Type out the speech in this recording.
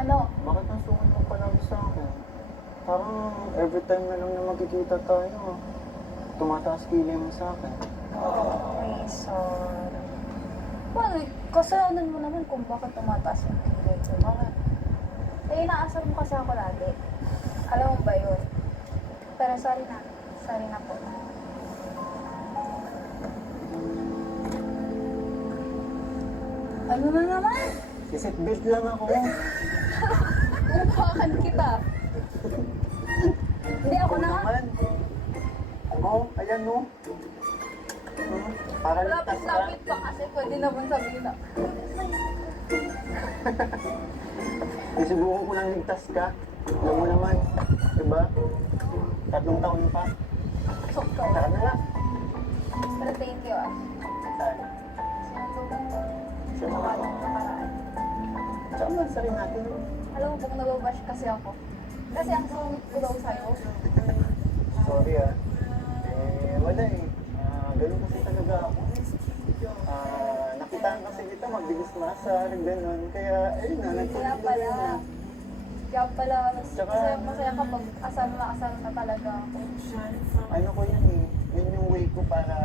Ano? Bakit ang sungit mo palagi sa akin? Parang every time na lang na magkikita tayo, tumataas kilay mo sa akin. Ay, sorry. Well, kasalanan mo naman kung bakit tumataas yung kilay ko. Bakit? Eh, inaasar mo kasi ako lagi. Alam mo ba yun? Pero sorry na. Sorry na po. Ano na naman? Seatbelt lang ako. Upakan kita. Hindi ako na nga. naman. Oh, ayan no. Para ligtas ka. Lapit-lapit pa kasi pwede naman sabihin na. Isubukan ko lang ligtas ka. Alam mo naman. Diba? 3 taon pa. Sokto. Saka na lang. Pero thank you ah. Saan? Sinatulong ko. Sa mga Nakaraan. Saan man sa rin natin? Alam mo kung nababash kasi ako. Kasi ang sungit ko daw sa'yo. Sorry ah. Wala eh. Ganun kasi talaga ako. Nakitaan kasi kita, mabilis masar, ganun. Kaya, ayun na, Kaya nagtuloy pala. na. Kaya pala, Tsaka- masaya kapag asal na talaga ako. Ano ko yun eh. Yun yung way ko para